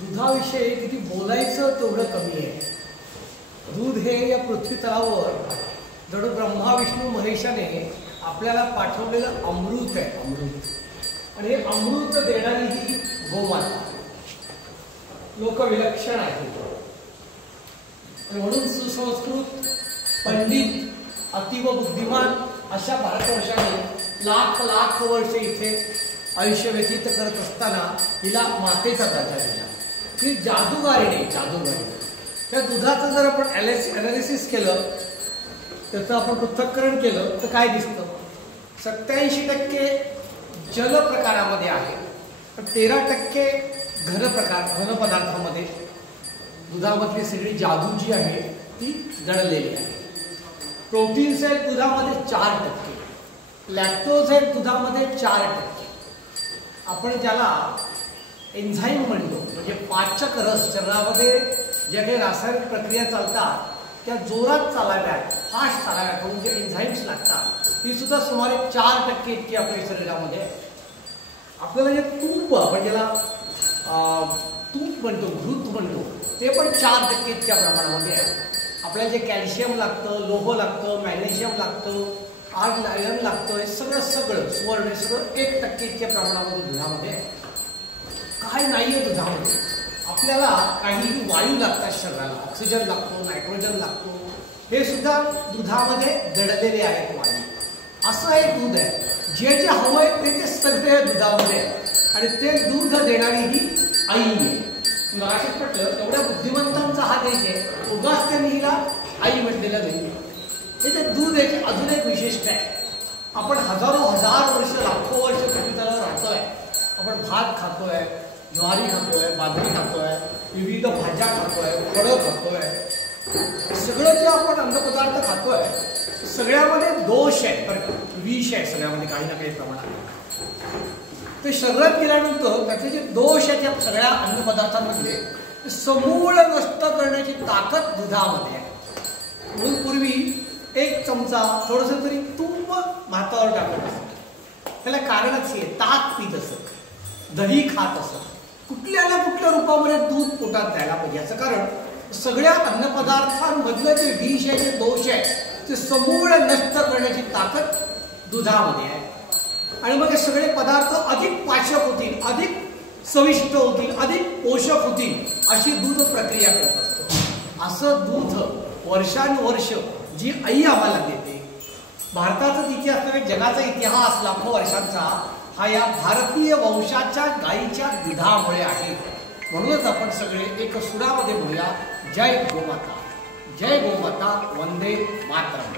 दुधाविषयी किती बोलायचं तेवढं कमी आहे. दूध हे या पृथ्वी तलावर जणू ब्रह्मा विष्णू महेशाने आपल्याला पाठवलेलं अमृत आहे, अमृत. आणि हे अमृत देणारी ही गोमाता लोकविलक्षण आहे. म्हणून सुसंस्कृत पंडित अतिव बुद्धिमान अशा भारतवर्षाने लाख लाख वर्ष इथे आयुष्य व्यतीत करत असताना हिला मातेचा दर्जा दिला. ही जादूगारीने, जादूगारी. त्या दुधाचं जर आपण ॲनालिसिस केलं, त्याचं आपण पृथक्करण केलं तर काय दिसतं? 87% जल प्रकारामध्ये आहे, पण 13% घन प्रकार, घन पदार्थामध्ये दुधामधली सगळी जादू जी आहे ती दडलेली आहे. प्रोटीन्स आहेत दुधामध्ये 4%, लॅक्टोज आहेत दुधामध्ये 4%. आपण ज्याला एन्झाईम म्हणतो, म्हणजे पाचक रस, शरीरामध्ये ज्या काही रासायनिक प्रक्रिया चालतात त्या जोरात चालाव्यात, फास्ट चालाव्यात, म्हणून जे एन्झाईम्स लागतात ती सुद्धा सुमारे 4% इतकी आपल्या शरीरामध्ये. आपल्याला जे तूप, आपण ज्याला तूप म्हणतो, घृत म्हणतो, ते पण 4% इतक्या प्रमाणामध्ये आहे. आपल्याला जे कॅल्शियम लागतं, लोह लागतं, मॅग्नेशियम लागतं, आयर्न लागतं, हे सगळं सुवर्ण सगळं 1% इतक्या प्रमाणामध्ये दुधामध्ये आहे. काय नाही आहे दुधामध्ये? आपल्याला काही वायू लागतात शरीराला, ऑक्सिजन लागतो, नायट्रोजन लागतो, हे सुद्धा दुधामध्ये दडलेले आहेत वायू. असं एक दूध आहे, जे जे हवं आहे ते सगळे दुधामध्ये आहे. आणि ते दूध देणारी ही आई आहे. मगाशीच म्हटलं, एवढ्या बुद्धिमंतांचा हा देश आहे, उगाच त्यांनी हिला आई म्हटलेलं नाही. हे ते दूध याची अजून एक विशिष्ट आहे. आपण हजार वर्ष, लाखो वर्ष पृथ्वीतलावर राहतोय. आपण भात खातोय, ज्वारी खातोय, बाजरी खातोय, विविध भाज्या खातोय, फळं खातोय. सगळं जे आपण अन्नपदार्थ खातोय सगळ्यामध्ये दोष आहे, बरं का, विष आहे सगळ्यामध्ये काही ना काही प्रमाणात. ते शरीरात गेल्यानंतर त्याचे जे दोष आहेत त्या सगळ्या अन्नपदार्थांमधले समूळ नष्ट करण्याची ताकद दुधामध्ये आहे. म्हणून पूर्वी 1 चमचा थोडंसं तरी तूप भातावर टाकत असत. त्याला कारणच हे, ताक पीत असत, दही खात असत, कुठल्या ना कुठल्या रूपामध्ये दूध पोटात द्यायला पाहिजे. याचं कारण सगळ्या अन्नपदार्थांमधलं जे विष आहे, जे दोष आहे, ते समूळ नष्ट करण्याची ताकद दुधामध्ये आहे. आणि मग हे सगळे पदार्थ अधिक पाचक होतील, अधिक चविष्ट होतील, अधिक पोषक होतील अशी दूध प्रक्रिया करत असतो. असं दूध वर्षानुवर्ष जी आई आम्हाला देते. भारताचा इतिहास नव्हे, जगाचा इतिहास लाखो वर्षांचा हा या भारतीय वंशाच्या गायीच्या दुधामुळे आहे. म्हणूनच आपण सगळे एक सुरामध्ये बोलूया, जय गोमाता, जय गोमाता, वंदे मातरम.